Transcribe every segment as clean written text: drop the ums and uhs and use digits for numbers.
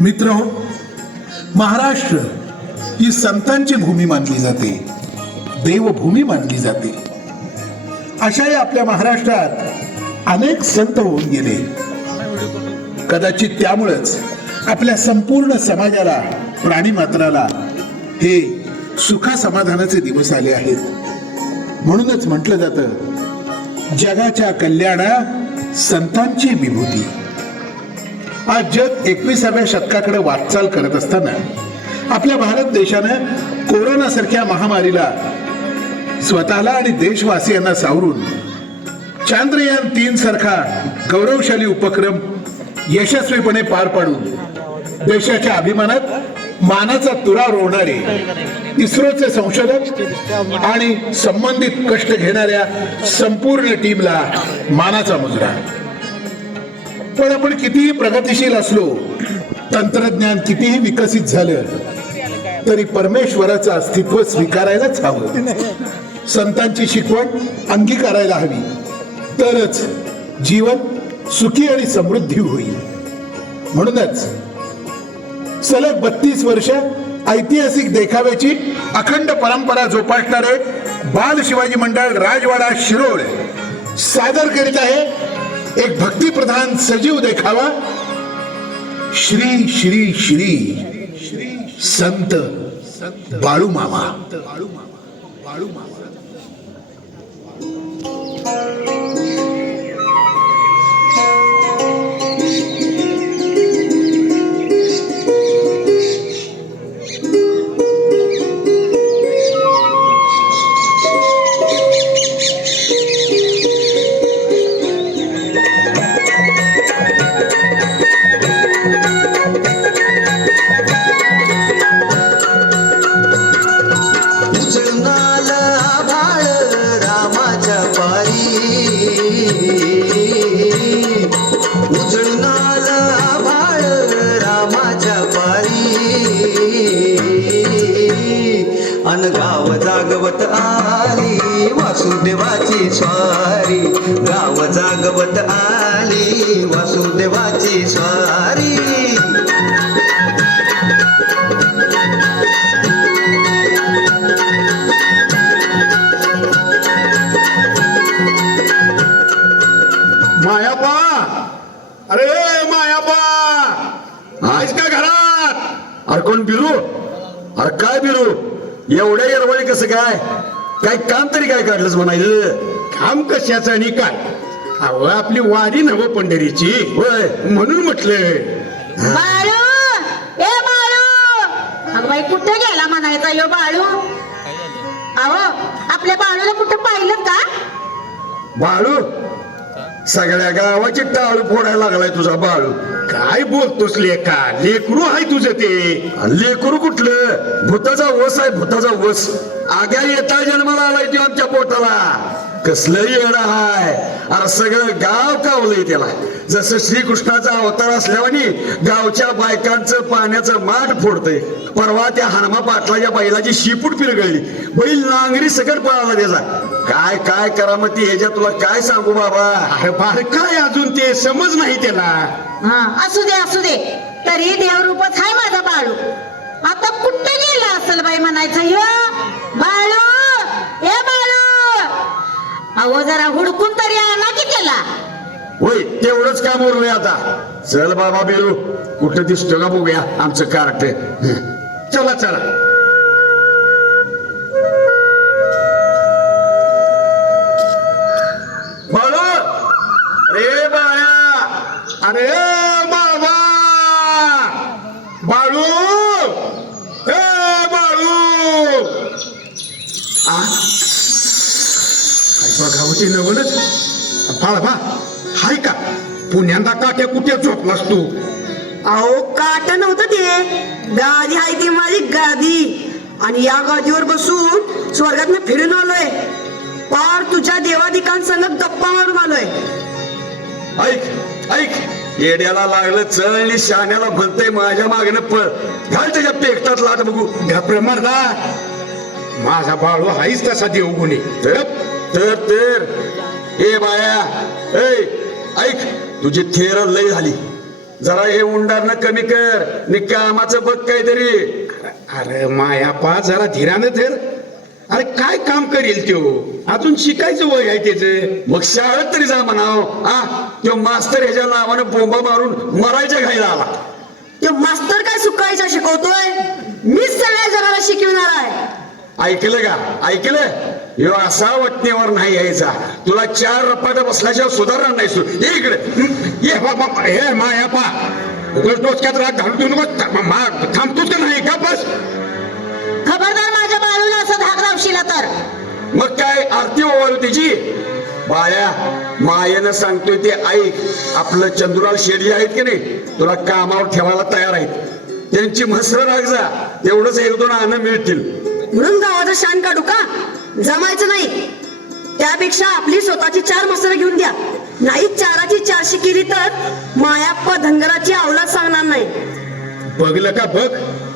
मित्रहो, महाराष्ट्र ही संतांची भूमी मानली जाते, देवभूमी मानली जाते. अशाही आपल्या महाराष्ट्रात अनेक संत होऊन गेले. कदाचित त्यामुळेच आपल्या संपूर्ण समाजाला, प्राणीमात्राला हे सुखा समाधानाचे दिवस आले आहेत. म्हणूनच म्हटलं जातं, जगाच्या कल्याणा संतांची विभूती. आज जग 21व्या शतकाकडे वाटचाल करत असताना आपल्या भारत देशानं कोरोना सारख्या महामारीला स्वतःला आणि देशवासियांना सावरून चांद्रयान 3 सारखा गौरवशाली उपक्रम यशस्वीपणे पार पाडून देशाच्या अभिमानात मानाचा तुरा रोवणारे इस्रोचे संशोधक आणि संबंधित कष्ट घेणाऱ्या संपूर्ण टीमला मानाचा मुजरा. पण आपण कितीही प्रगतिशील असलो, तंत्रज्ञान कितीही विकसित झालं, तरी परमेश्वराचं अस्तित्व स्वीकारायलाच हवं. संतांची शिकवण अंगीकारायला हवी, तरच जीवन सुखी आणि समृद्धी होईल. म्हणूनच सलग 32 वर्ष ऐतिहासिक देखाव्याची अखंड परंपरा जोपासणारे बाल शिवाजी मंडळ राजवाडा शिरोळ सादर करीत आहे एक भक्तिप्रधान सजीव देखावा, श्री श्री श्री संत बाळू मामा. गाव जागवत आली वासुदेवाची स्वारी, गाव जागवत आली वासुदेवाची स्वारी. मायाबा, अरे मायाबा, आहेस का घरात? अरे कोण बिरू? अरे काय बिरू, एवढ्या येरवळी कसं काय काम तरी काय काढलंच म्हणायचं? काम कशाचं आणि काय? अहो आपली वारी नव पंढरीची, होय म्हणून म्हटलं. बाळू, ए बाळू, अगं बाई कुठे गेला म्हणायचा यो बाळू? अहो आपल्या बाळूला कुठं पाहिलं का? बाळू, सगळ्या गावाची टाळू फोडायला लागलाय तुझा बाळू. काय बोलतोस लेका? लेकरू आहे तुझं ते. लेकरू कुठलं? भूताचा वस आहे, भूताचा वस. आग्या येता जन्माला आलाय तो आमच्या पोटाला. कसलं येणं हाय, अरे सगळं गाव कावलंय त्याला. जसं श्रीकृष्णाचा अवतार असल्यावानी गावच्या बायकांचं पाण्याचं माठ फोडतंय. परवा त्या हनुमा पाटलाच्या बैलाची शिपूट पिरगळली, बैल नांगरी सकट पळाला त्याचा. काय काय करामती ह्याच्या तुला काय सांगू बाबा. अरे बार काय अजून ते समज नाही त्याला. हा असू दे असू दे, तरी देवरूपच आहे माझा बाळू. आता कुठे गेला असेल बाई म्हणायचं ह्यो बाळू, ए बाळू. अहो जरा हुडकून तरी आणा की त्याला. होय तेवढंच काम उरलंय आता. चल बाबा बिरू, कुठं दिसतो का बघूया आमचं कार्ट. चला चला. बाळू, रे बाळा, अरे बाबा, बाळू, ए बाळू. बघावं ते नवलच. बाळबा हाय का? पुण्यांदा काट्या कुठे झोपलास तू? अहो काट नव्हतं ते, गादी आहे ती माझी गादी. आणि या गादीवर बसून स्वर्गात मी फिरून आलोय. पार तुझ्या देवादिकांसंग गप्पा मारून आलोय. ऐक ऐक, येड्याला लागलं चळणी शाण्याला म्हणतंय माझ्या मागणं पळ. घाल त्याच्या पेकटात लाट बघू. घाबर मर्दा, माझा बाळू हायच तसा देवगुणी. तर ए बाया, ऐक तुझी थेर लय झाली. जरा हे उंडारणं कमी कर नि कामाचं बघ काहीतरी. अरे मायापा जरा धीरानं धर. अरे काय काम करेल त्यो, अजून शिकायचं वय आहे त्याच. मग शाळेत तरी जा म्हणाव. तो मास्तर ह्याच्या नावानं बोंबा मारून मरायच्या घाईला आला. तो मास्तर काय सुकायचा शिकवतोय, मीच सगळ्या जगाला शिकविणार आहे. ऐकलं का, ऐकलं? ह्यो असा वटणीवर नाही यायचा. तुला 4 रपाटा बसल्याशिवाय सुधारणार नाही. ये इकडे ये बाबा, हे मायापा उगाच डोसक्यात राग घालून देऊ नको. थांबतोच का नाही का बस. खबरदार माझ्या बाळूला असं धाक लावशील तर. मग काय आरती ओवाळू तिची. बाया मायेनं सांगतोय ते ऐक. आपलं चंदुराल शेडजी आहेत की नाही, तुला कामावर ठेवायला तयार आहेत. त्यांची म्हसर राख जा, तेवढंच 1-2 आनं मिळतील. म्हणून गावाचं शान काढू का, जमायचं नाही. त्यापेक्षा आपली स्वतःची 4 मसरं घेऊन द्या. नाही 4ची 400 केली तर मायाप्पा धनगराची अवलाद सांगणार नाही. बघलं का बघ,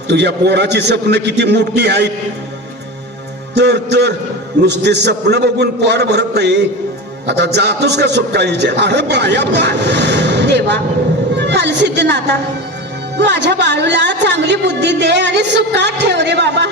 तुझ्या पोराची स्वप्न किती मोठी आहेत. तर नुसती स्वप्न बघून पोट भरत नाही. आता जातोस का सुटकाळीच्या. अरे बायापा, देवा हलसिद्धनाथा, माझ्या बाळूला चांगली बुद्धी दे आणि सुखात ठेव रे बाबा.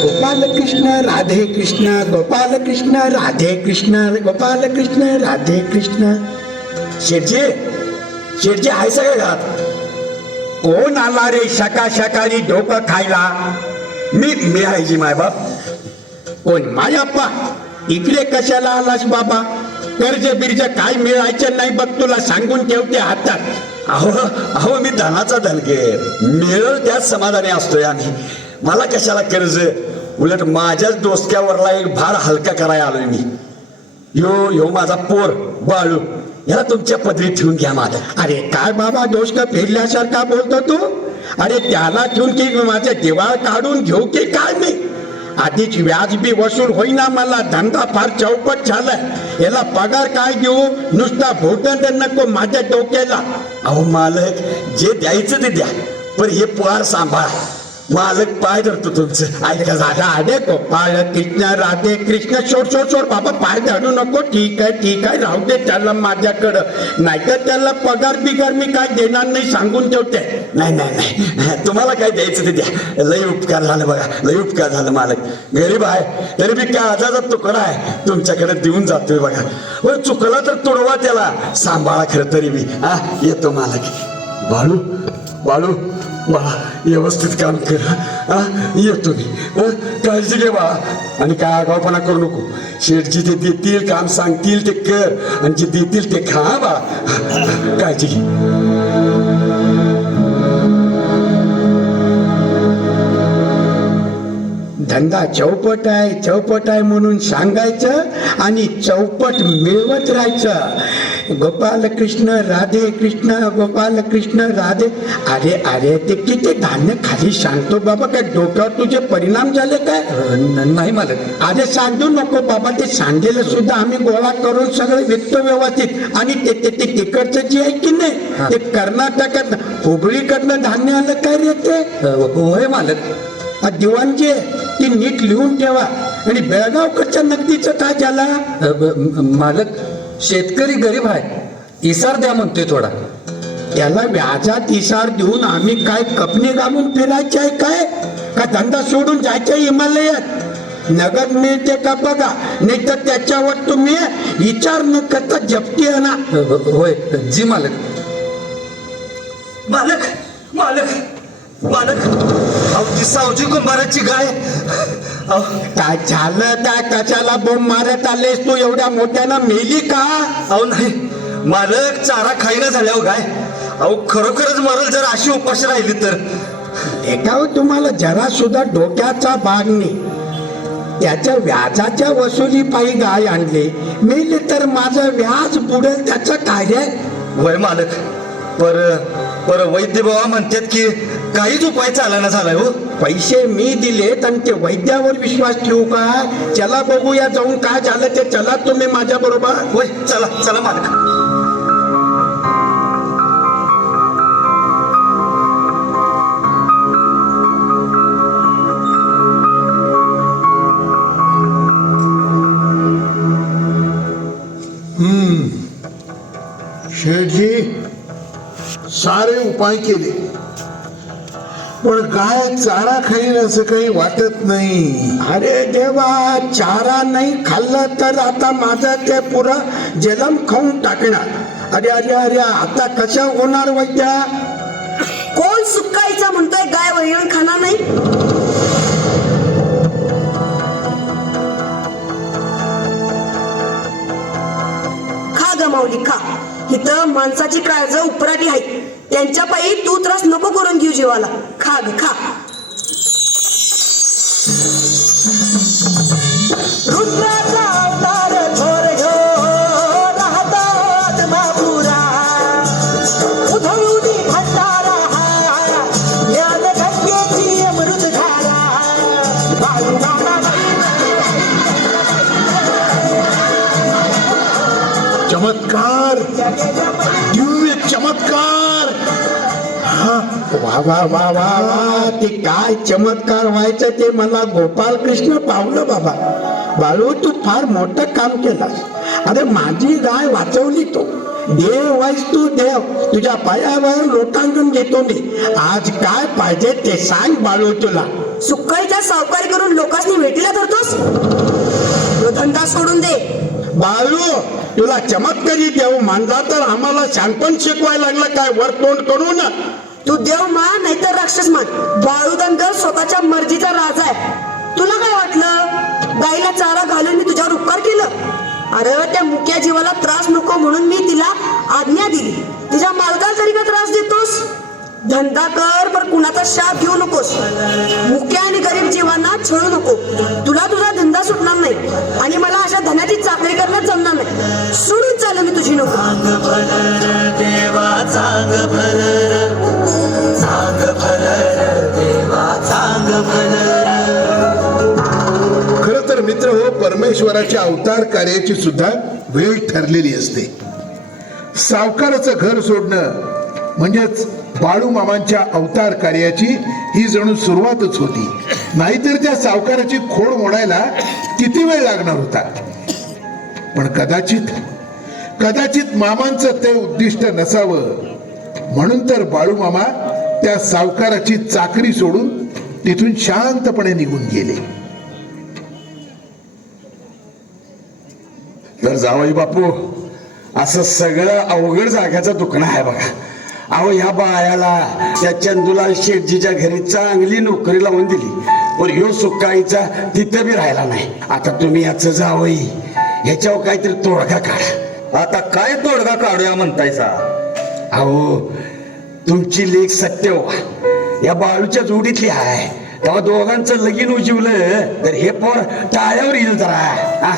गोपाल कृष्ण राधे कृष्ण, गोपाल कृष्ण राधे कृष्ण, गोपाल कृष्ण राधे कृष्ण. शेटजी, शेटजी आहे सगळे घरात. कोण आला रे सकाळी डोकं खायला. मी आहे जी मायबाप. कोण मायाप्पा, इकडे कशाला आलास बाबा. कर्ज बिर्ज काय मिळायचं नाही बघ, तुला सांगून ठेवते हातात. अहो मी धनाचा धनगर, मिळेल त्याच समाधानी असतोय आम्ही. मला कशाला कर्ज, उलट माझ्याच डोसक्यावरला एक भार हलका करायला आलोय मी. यो माझा पोर बाळू, याला तुमच्या पदरी ठेवून घ्या माझा. अरे काय बाबा डोसकं फिरल्यासारखा बोलतो तू. अरे त्याला ठेवून की माझे दिवाळ काढून घेऊ की काय मी. आधीच व्याज बी वसूल होईना, मला धंदा फार चौपट झालाय. याला पगार काय देऊ, नुसता भोटन नको माझ्या डोक्याला. अहो मालक, जे द्यायचं ते द्या, पण हे पोर सांभाळा. मालक पाय धरतो तुमचं. ऐका दादा, अरे गोपाळ कृष्ण राधे कृष्ण. सोड बाबा, पाय धरू नको. ठीक आहे राहू दे त्याला माझ्याकडं. नाहीतर त्याला पगार बिगार मी काय देणार नाही, सांगून ठेवते. नाही तुम्हाला काय द्यायचं ते द्या. लय उपकार झालं बघा, लय उपकार झालं मालक. गरीब आहे तरी बी काय आजाचा तुकडा आहे तुमच्याकडे देऊन जातोय बघा. हो चुकला तर तुडवा त्याला, सांभाळा खरं तरी बी. येतो मालक. बाळू बाळू बाळा, व्यवस्थित काम कर. येतो मी. काळजी घे बाळा, आणि काय आगाऊपणा करू नको. शेठजी ते देतील, काम सांगतील ते कर, आणि जे देतील ते खा बाळा. काळजी घे. धंदा चौपट आहे म्हणून सांगायचं आणि चौपट मिळवत राहायचं. गोपाल कृष्ण राधे कृष्ण, गोपाल कृष्ण राधे. अरे ते किती धान्य खाली सांगतो बाबा, काय डोक्यावर तुझे परिणाम झाले काय. नाही मालक. अरे सांगू नको बाबा, ते सांगेल सुद्धा आम्ही गोळा करून सगळं विकतो व्यवस्थित. आणि ते तिकडचं जे आहे की नाही, ते कर्नाटकात हुबळीकडनं धान्य आलं काय रे ते. होय मालक. दिवाणजी ती नीट लिहून ठेवा. आणि बेळगावकडच्या नगदीचं काय झाला. मालक, शेतकरी गरीब आहे, इसार द्या म्हणतोय थोडा. त्याला व्याजात इसार देऊन आम्ही काय कपनी घालून फिरायचे आहे काय, का धंदा सोडून जायचं हिमालयात. नगद मिळते का बघा, नाही तर त्याच्यावर तुम्ही विचार न करता जप्ती आणा. होय जी मालक. मालक मालक मालक, अहो ती सावजी कुंभाराची गाय. काय झालं, काय कशाला बोंब मारत आलेस तू, एवढ्या मोठ्यानं मेली का. अहो नाही मालक, चारा खाईना झाल्यावर गाय. अहो खरोखरच मरल जर अशी उपाशी राहिली तर. एकावर तुम्हाला जरा सुद्धा डोक्याचा भाग नाही. त्याच्या व्याजाच्या वसुली पायी गाय आणली, मेली तर माझं व्याज बुडेल, त्याचं कार्य. वय मालक, पर वैद्य बाबा म्हणतात की काहीच उपाय चालना झालाय हो. पैसे मी दिलेत आणि ते वैद्यावर विश्वास ठेवू का. चला बघूया जाऊन काय झालं ते. चला तुम्ही माझ्या बरोबर. होय चला चला मालक. केले, पण गाय चारा खाईल असं काही वाटत नाही. अरे देवा, चारा नाही खाल्लं तर आता माझं ते पुरं जलम खाऊन टाकणार. अरे अरे अरे, आता कशा होणार वैद्या? कोण सुकायचा म्हणतोय गाय वैरण खाणार नाही? खा गमावली खा. इथं माणसाची काळज उपराटी आहे, त्यांच्या पायी तू त्रास नको करून घेऊ जीवाला. खा ग खा. रुद्राचा अवतार थोर ह्यो राहतो आत्मापुरा. उधळूनी भंडारा हारा, ज्ञान गंगेची अमृतधारा. चमत्कार, दिव्य चमत्कार. वा वा वा वा वा, ते काय चमत्कार व्हायचं ते मला गोपाल कृष्ण पावलं बाबा. बाळू, तू फार मोठं काम केलास. अरे माझी गाय वाचवली तो. देव वाईस तू देव, तुझ्या पायावर लोटांगण घेतो मी. आज काय पाहिजे ते सांग बाळू तुला. सुकाईच्या सावकारी करून लोकांनी भेटीला धरतोस? तो धंदा सोडून दे. बाळू, तुला चमत्कारी देव मानला तर आम्हाला शहाणपण शिकवायला लागलं काय वर तोंड करून? तू देव मान नाहीतर राक्षस मान. बाळूदंगर स्वतःच्या मर्जीचा राजा आहे. तुला काय वाटलं गाईला चारा घालून मी तुझ्यावर उपकार केलं? अरे त्या मुक्या जीवाला त्रास नको म्हणून मी तिला आज्ञा दिली. तिच्या मालकाला तरी का त्रास देतोस? धंदा कर, पण कुणाचा शाप घेऊ नकोस. मुक्या आणि गरीब जीवांना छळू नको. तुला तुझा धंदा सुटणार नाही आणि मला अशा धनाची चाकरी करणं जमणार नाही. सोडून चालू मी तुझी नको. खर तर मित्र हो, परमेश्वराच्या अवतार कार्याची सुद्धा वेळ ठरलेली असते. सावकाराचं घर सोडणं म्हणजेच बाळू मामांच्या अवतार कार्याची ही जणू सुरुवातच होती. नाहीतर त्या सावकाराची खोड मोडायला किती वेळ लागणार होता. पण कदाचित मामांचं ते उद्दिष्ट नसावं, म्हणून तर बाळू मामा त्या सावकाराची चाकरी सोडून तिथून शांतपणे निघून गेले. तर जावई बापू, असं सगळं अवघड जाग्याचं दुखणं आहे बघा. अहो, ह्या बाळाला त्या चंदूलाल शेठजीच्या घरी चांगली नोकरी लावून दिली, पण ह्यो सुकाईचा तिथं बी राहिला नाही. आता तुम्ही याचं जावई ह्याच्यावर काहीतरी तोडगा काढा. आता काय तोडगा काढूया म्हणतायसा? अहो, तुमची लेख सत्य या बाळूच्या जोडीतली आहे. तेव्हा दोघांचं लगीन उजीवलं तर हे पोर टाळ्यावर येईल जरा.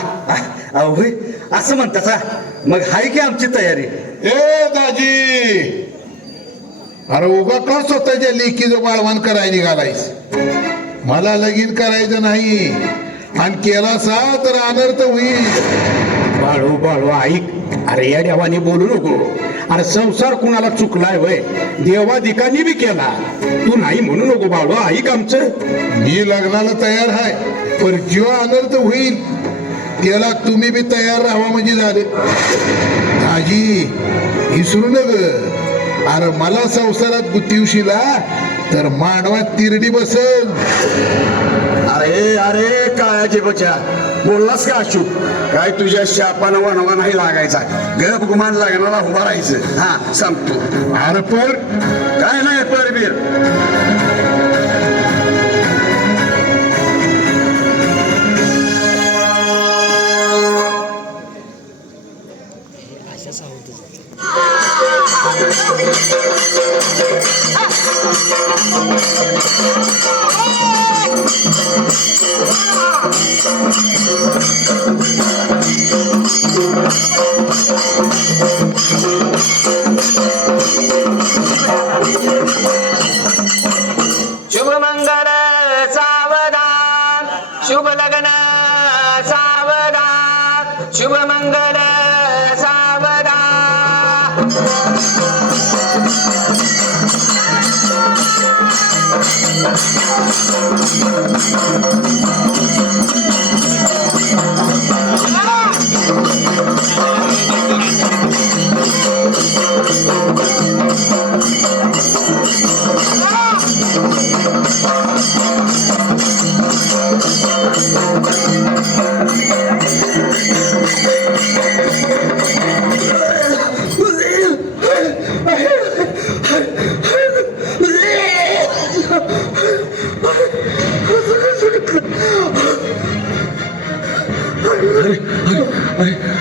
अहो होय, असं म्हणतासा? मग हाय की आमची तयारी. ए दाजी, अरे उगा का स्वतःच्या लेकीचं बाळवान करायला निघालायस? मला लगीन करायचं नाही, आणि केलासा तर अनर्थ होईल. बाळू बाळू ऐक. अरे या देवाने बोलू नको. अरे संसार कुणाला चुकलाय वय? देवाधिकांनी बी केला. तू नाही म्हणू नको बाळू, ऐक आमचं. मी लग्नाला तयार आहे, पण जो अनर्थ होईल त्याला तुम्ही बी तयार राहा म्हणजे झाले. दाजी, विसरू नग. अरे मला संसारात गुतीवशीला तर मांडवात तिरडी बसल. अरे अरे काळाची बचा, बोललास का अशोक? काय तुझ्या शापानं वनवा नाही लागायचा. गप गुमान लग्नाला उभा राहायचं. हा सांगतो. अरे पण काय नाही परबीर. शुभ मंगल सावधान, शुभ लग्न सावधान, शुभ मंगल सावधान.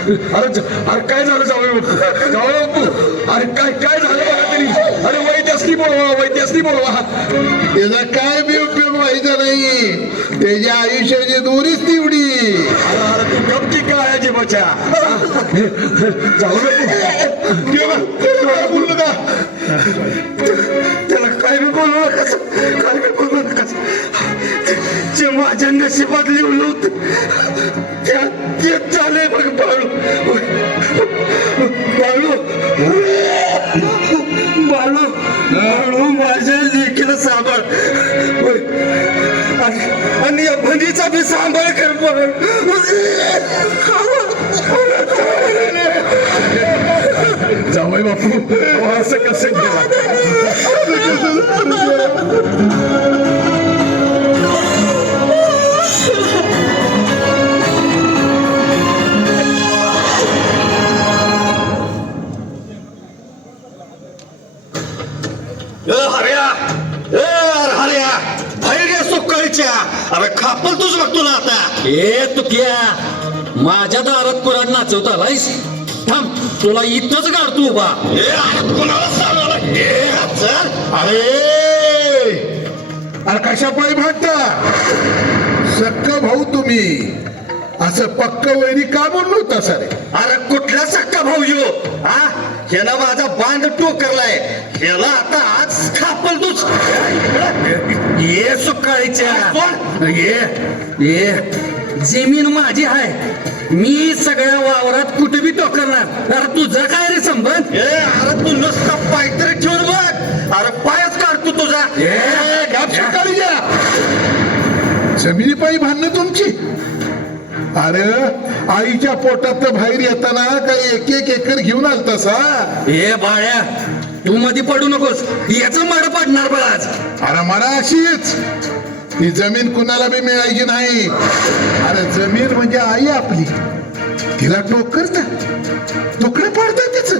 अरे काय झालं जावई बापू अरे काय झालं बघा तरी अरे वैद्यासनी बोलवा त्याचा काय बी उपयोग व्हायचा नाही, त्याच्या आयुष्याची दोरीच तेवढी. अरे तू गपची काय आहे बचा बोलू नका त्याला काय बी बोलू नका जे माझ्या नशिबात लिहिलं होतं तेच झालंय बघ बाळू माझ्या लेकीला सांभाळ आणि या भनीचा बी सांभाळ कर जावई बापू असं कसं केलं अरे खापल तुझ बघतो ना आता ए तुक्या, माझ्या दारात कुराड नाचवता आलायस? थांब, तुला इथंच काढतो उभा. कोणाला सांगायला अरे कशा पायी भांडता? सक्क भाऊ तुम्ही, असं पक्क वैरी का म्हणून होता सर? अरे कुठला सक्का भाऊ यो हा ह्याला माझा बांध टोकरलाय ह्याला आता आज खापल तूच ये सुकाळीच्या ये जमीन माझी आहे, मी सगळ्या वावरात कुठे बी टोकरणार. अरे तुझा काय रे संबंध? अरे तू नुसता पाय तरी ठेवून बघ अरे पायच काढतो तुझा जमिनी पायी भांडणं तुमची? अरे आईच्या पोटात बाहेर येताना काही एक एक एकर घेऊन आलतासा? ए बाळ्या, तू मध्ये पडू नकोस, याचं मार पडणार बघ आज. अरे मला अशीच ही जमीन कुणाला बी मिळायची नाही. अरे जमीन म्हणजे आई आपली, तिला टोक करता, तुकडे पडतात तिच.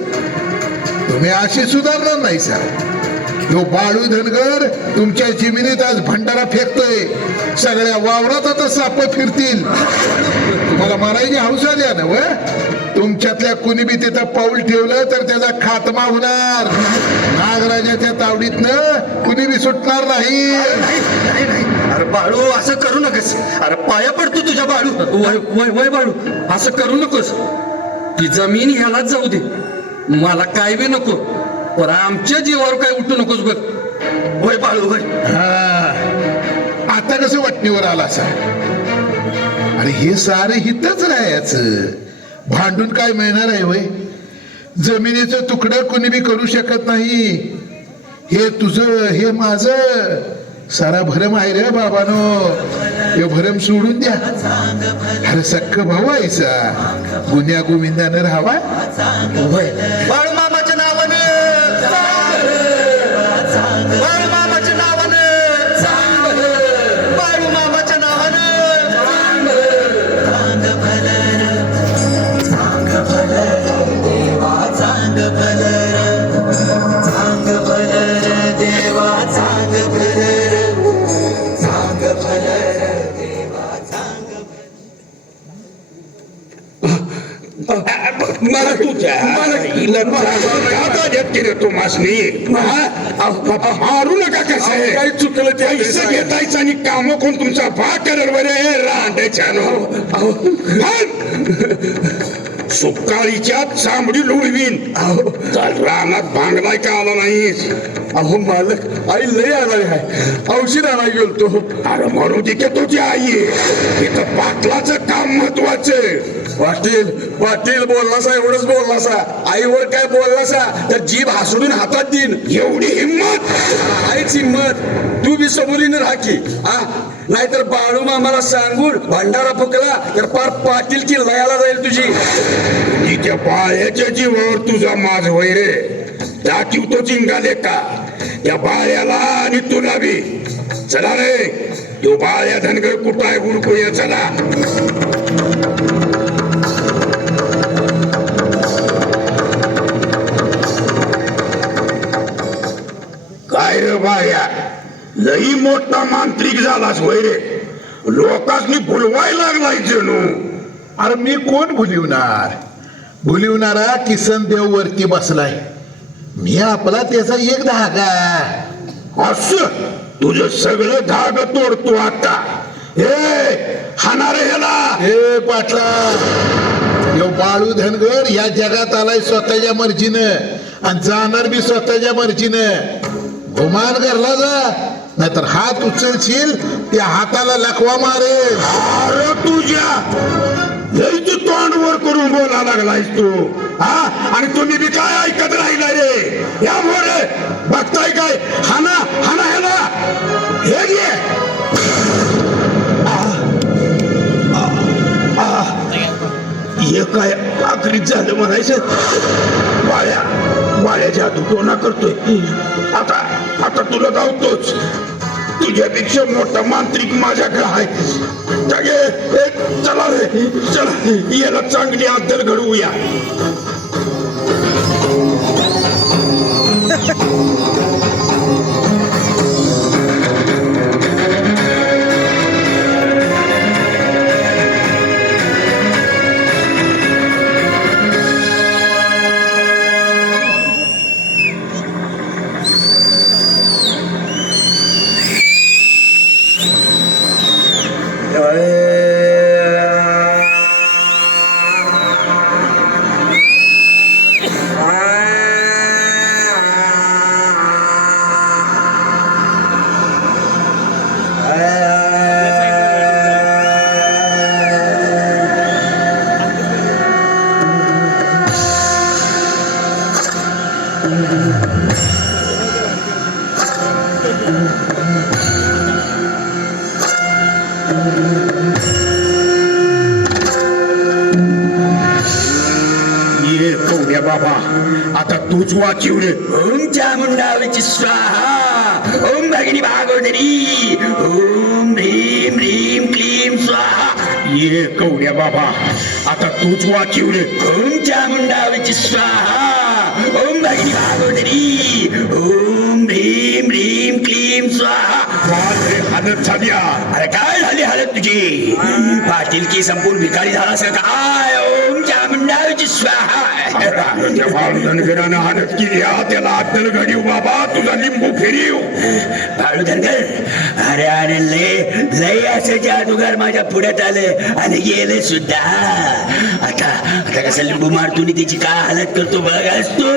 तुम्ही अशी सुधारणार नाही सर. तो बाळू धनगर तुमच्या जमिनीत आज भंडारा फेकतोय, सगळ्या वावरात आता साप फिरतील. तुम्हाला मारायची हौस आली ना व? तुमच्यातल्या कुणी बी तिथं पाऊल ठेवलं तर त्याचा खात्मा होणार. नागराजाच्या तावडीतनं कुणी बी सुटणार नाही. अरे बाळू असं करू नकस अरे पाया पडतो तुझ्या बाळू. वय बाळू, असं करू नकोस. ती जमीन ह्यालाच जाऊ दे, मला काय बी नको, पण आमच्या जीवावर काय उठू नकोस बघ. होय बाळू होय. आता कसं वाटणीवर आला असा? अरे हे सारे हितच राहायचं, भांडून काय मिळणार आहे वय? जमिनीचं तुकडं कुणी बी करू शकत नाही. हे तुझं हे माझं सारा भरम आहे रे बाबानो. हे भरम सोडून द्या. अरे सक्क भाऊ आईचा गुन्ह्या गोविंदानं राहावा. बाळू मामाच्या नावानं बाळू मामाच्या नावानं बाळू मामाच्या नावानं मला तुझ्या तू मासनी मारू नका. कसं काय चुकलं ते पैसे घेतायचं आणि काम कोण तुमचा भाग करल बरे रांडायच्या सुकाळीच्या चांबडी लुळवीन. चाल रानात भांगलाय का आला नाहीस? अहो मालक, आई लय आलाय आहे, औषध आणाय गेलतो. अरे म्हणू दे की तुझी आई इथं पाटलाचं काम महत्वाचं. पाटील बोललासा एवढंच बोललासा, आईवर काय बोललासा तर जीभ हासडून हातात देईन एवढी हिंमत? आईच हिंमत. तू बी सबुरीने राखी नाहीतर बाळू मामाला सांगून भंडारा फुकला तर पार पाटील की लयाला जाईल तुझी. त्या बाळ्याच्या जीवावर तुझा माझ होय रे. दाखीव तो चिंगाले का त्या बाळ्याला आणि तुला बी. चला रे, तो बाळ्या धनगर कुठं आहे हुडकूया चला. काय रे बाळ्या, लई मोठा मांत्रिक झालास होय रे. लोकांनी भुलवाय लागलाय जणू. अरे मी कोण भुलिवणार? भुलिवणारा किसन देव वरती बसलाय, मी आपला त्याचा एक धागा. असं तुझं सगळं धाग तोडतो आता. हे हाणार ह्याला. हे पाटला, यो बाळू धनगर या जगात आलाय स्वतःच्या मर्जीनं आणि जाणार बी स्वतःच्या मर्जीनं. गुमान करला जा, नाहीतर हात उचलशील त्या हाताला लकवा मारेल. अरे तुझ्या लयच तोंड वर करून बोला लागलायस तू. हा, आणि तुम्ही बी काय ऐकत राहिला रे. यामुळे बघताय काय, हाना हाना ह्याला. हे घे. हे काय आखरीत झालं म्हणायचं. वाळ्याच्या टोना करतोय. आता तुला गावतोच. तुझ्यापेक्षा मोठा मांत्रिक माझ्याकडे आहे. चला रे, चला याला चांगली अद्दल घडवूया. ये कवड्या बाबा, आता तूच वाचिव रे. ओम चामुंडावची स्वाहा. ओम भगिनी भागवतरी. ओम ह्रीम ह्रीम क्लीम स्वाहा. ये कवड्या बाबा, आता तूच वाचिव रे. ओम चामुंडावची स्वाहा. ओम भगिनी भागवतरी. ओम ह्रीम ह्रीम क्लीम स्वाहा. हालत झाली. अरे काय झाली हालत तुझी? पाटील की संपूर्ण भिकारी झाला असं काय? ओम चामुंडावची स्वाहा. धनगरानं हालत केली. त्याला अद्दल घडीव बाबा, तुझा लिंबू फिरीव. बाळू धनगर, अरे अरे लय लय असं जादूगार माझ्या पुढ्यात आलं आणि गेले सुद्धा. आता आता कसं लिंबू मारतो आणि त्याची काय हालत करतो बघास तू.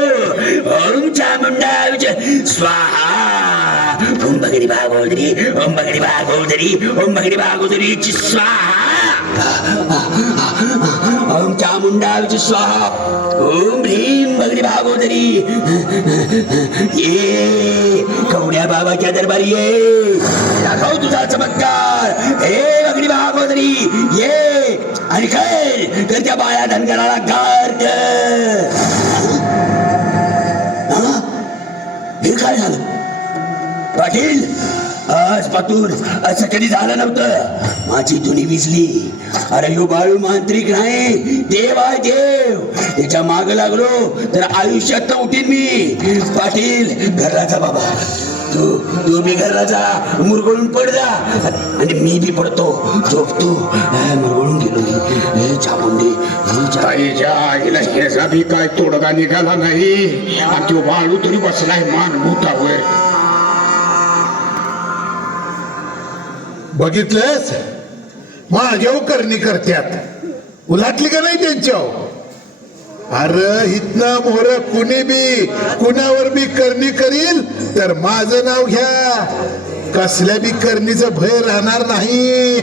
ओम चामुंडावची स्वाहा. ओम भगिनी भागवतरी. ओम भगिनी भागवतरी. ओम भगिनी भागवतरीची स्वाहा. ओम चामुंडावची स्वाहा. ओम ह्रीम भगिनी भागवतरी. ये कवड्या बाबाच्या दरबारी ये, दाखव तुझा चमत्कार. हे भगिनी भागवतरी ये आणि काय तर त्या बाया धनगराला गार कर. हे काय झालं पाटील? आजपासून असं कधी झालं नव्हतं. माझी धुनी विजली. अरे यो बाळू मांत्रिक नाही, देव आहे देव. त्याच्या माग लागलो तर आयुष्यात तर उठीन मी. पाटील घरला जा बाबा. तू बी घरला जा, मुरगळून पड जा आणि मी बी पडतो, झोपतो. मुरगळून गेलो मी. चामुंडे ताईच्या आईला ह्याचा बी काय तोडगा निघाला नाही आणि तो बाळू तरी बसलाय मानभूतावर. बघितलंस, माझ्यावर करणी करत्यात. उलाटली का नाही त्यांच्यावर? अरे इथनं मोर कुणी बी कुणावर बी करणी करील तर माझं नाव घ्या. कसल्या बी करणीचं भय राहणार नाही.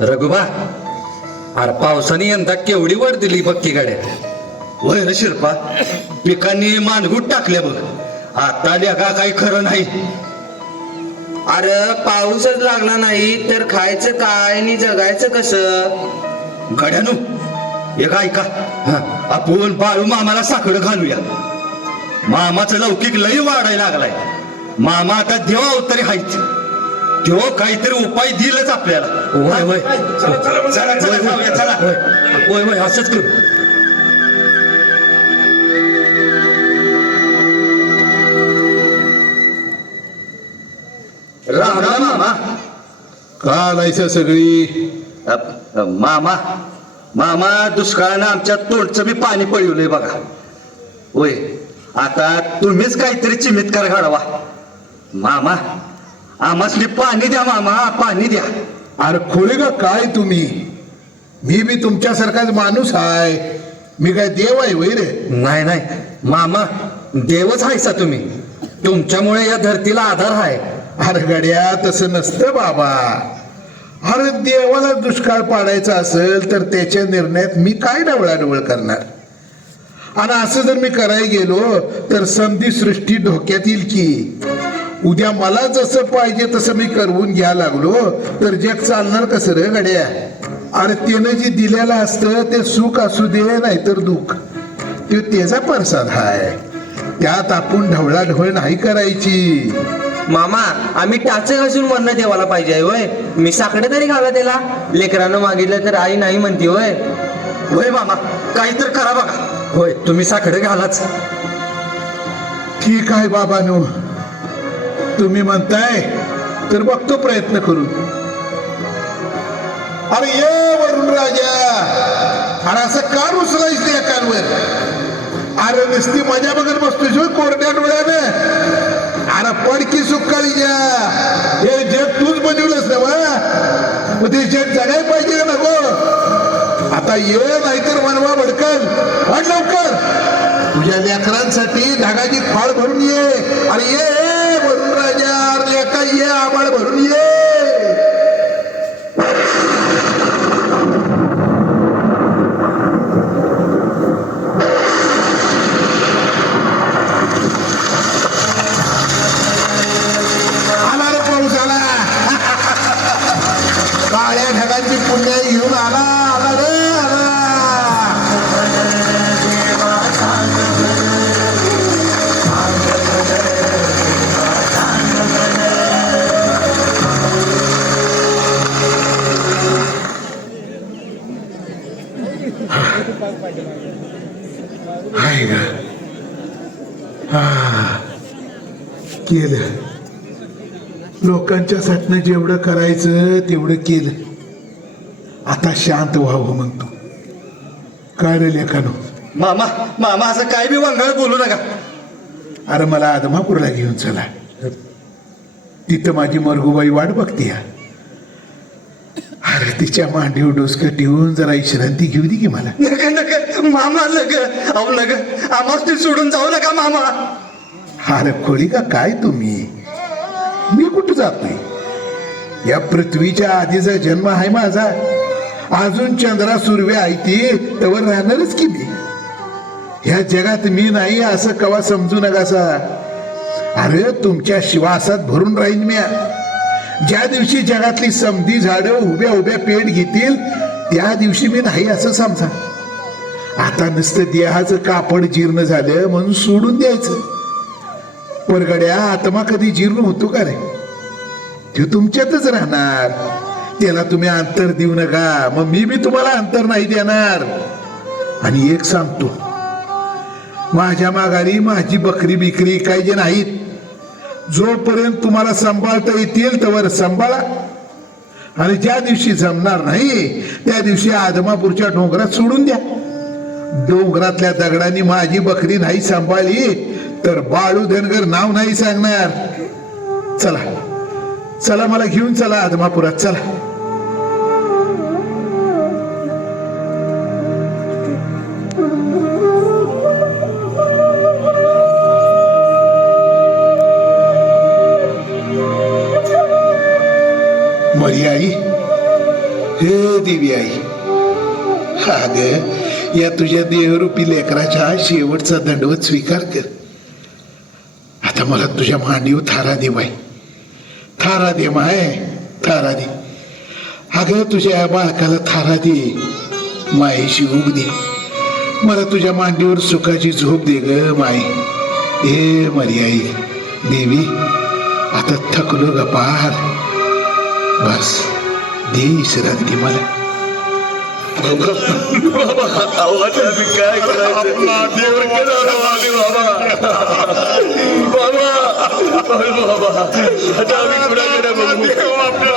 रघुबा, अरे पावसाने यंदा केवढी वर दिली बक्की गाड्या. वय रे शिरपा, पिकांनी मानगूट टाकल्या बघ. आता लेखा काही खरं नाही. अरे पाऊसच लागला नाही तर खायचं काय आणि जगायचं कसं? गड्यानो एक ऐका, आपण बाळू मामाला साखर घालूया. मामाचं लौकिक लई वाढायला लागलाय. मामा आता देवा अवतारी हायच. देव काहीतरी उपाय दिलच आपल्याला. वय वय चला चला जाऊया, चला. वय वय असंच करू. राम राम मामा. का आलायचं सगळी? मामा मामा दुष्काळानं आमच्या तोंडचं मी पाणी पळवलंय बघा. होय, आता तुम्हीच काहीतरी चमत्कार घडवा. मामा आम्हासनी पाणी द्या मामा, पाणी द्या. अरे खोळे का काय तुम्ही? मी बी तुमच्यासारखाच माणूस आहे. मी काय देव आहे वय रे? नाही नाही मामा, देवच आहेसा तुम्ही. तुमच्यामुळे या धरतीला आधार आहे. अरे गड्या, तसं नसतं बाबा. अरे देवाला दुष्काळ पाडायचा असेल तर त्याच्या निर्णयात मी काय डवळाडवळ करणार? आणि असं जर मी करायला गेलो तर संधी सृष्टी धोक्यात येईल की. उद्या मला जसं पाहिजे तसं मी करवून घ्यायला लागलो तर जग चालणार कसं रे गड्या? अरे त्यानं जे दिलेलं असतं ते सुख असू दे नाहीतर दुःख, ते त्याचा प्रसाद आहे. त्यात आपण ढवळाढवळ नाही करायची. मामा आम्ही टाचे घासून म्हणणं देवाला पाहिजे होय. मी साकडे तरी घाला त्याला. लेकरानं मागितलं तर आई नाही म्हणते होय. होय मामा, काही तर करा बघा. होय, तुम्ही साखडे घालाच. ठीक आहे बाबांनो, तुम्ही म्हणताय तर बघतो प्रयत्न करून. अरे ये वरुण राजा, अरे असं का रुसलायस त्या कानवर? अरे नुसती मजा बघत बसतोय कोरड्या डोळ्यानं. अरे पडकी सुकाळी जा. हे जग तूच बनवलंस ना वा, मग ते जग जगायला पाहिजे का नको? आता ये नाहीतर मनवा भडकल. वाट लवकर, तुझ्या लेकरांसाठी ढगाची फाळ भरून ये. अरे ये वरुण राजा, अरे लेका ये, आभाळ भरून ये. आला रे पाऊस आला. काळ्या ढगाची पुण्याई घेऊन आला. आला रे आला. हाय ग. केलं लोकांच्या साठनं जेवढं करायचं तेवढं केलं. आता शांत व्हावं म्हणतो. काय रे लेखानो? मामा मामा असं काय बी वंगाळ बोलू नका. अरे मला आदमापूरला घेऊन चला. तिथं माझी मरगुबाई वाट बघते. अरे तिच्या मांडीवर डोसकं ठेवून जरा विश्रांती घेऊ दे की मला. नका नका मामा, नका. अहो नका, आम्हाला सोडून जाऊ नका मामा. अरे खोळी का काय तुम्ही? मी कुठं जातोय? या पृथ्वीच्या आधीचा जन्म आहे माझा. अजून चंद्रा सुर्वे आहे ती तवर राहणारच की मी. ह्या जगात मी नाही असं कवा समजू नकासा. अरे तुमच्या श्वासात भरून राहीन मी. ज्या दिवशी जगातली समधी झाडं उभ्या उभ्या पेट घेतील त्या दिवशी मी नाही असं समजा. आता नुसतं देहाचं कापड जीर्ण झालं म्हणून सोडून द्यायचं. परगड्या, आत्मा कधी जीर्ण होतो का रे? तो तुमच्यातच राहणार. त्याला तुम्ही अंतर देऊ नका, मग मी बी तुम्हाला अंतर नाही देणार. आणि एक सांगतो, माझ्या माघारी माझी बकरी बिकरी काही जे नाहीत. जोपर्यंत तुम्हाला सांभाळता येतील तवर सांभाळा. आणि ज्या दिवशी जमणार नाही त्या दिवशी आदमापूरच्या डोंगरात सोडून द्या. डोंगरातल्या दगडांनी माझी बकरी नाही सांभाळली तर बाळू धनगर नाव नाही सांगणार. चला चला, मला घेऊन चला आदमापुरात. चला. मरी आई, हे देवी आई, अग या तुझ्या देहरूपी लेकराच्या शेवटचा दंडवत स्वीकार कर. आता मला तुझ्या मांडीवर थारा दे बाई. थारा दे माय, थारा दे. अगं तुझ्या बाळकाला थारा दे. मायेशी उग दे. मला तुझ्या मांडीवर सुखाची झोप दे ग माय. हे मरी आई देवी, आता थकलो ग पार. बस दे विश्रांती मला. काय करायचं? बाबा आता आम्ही कुणाकडे बघू? आपल्या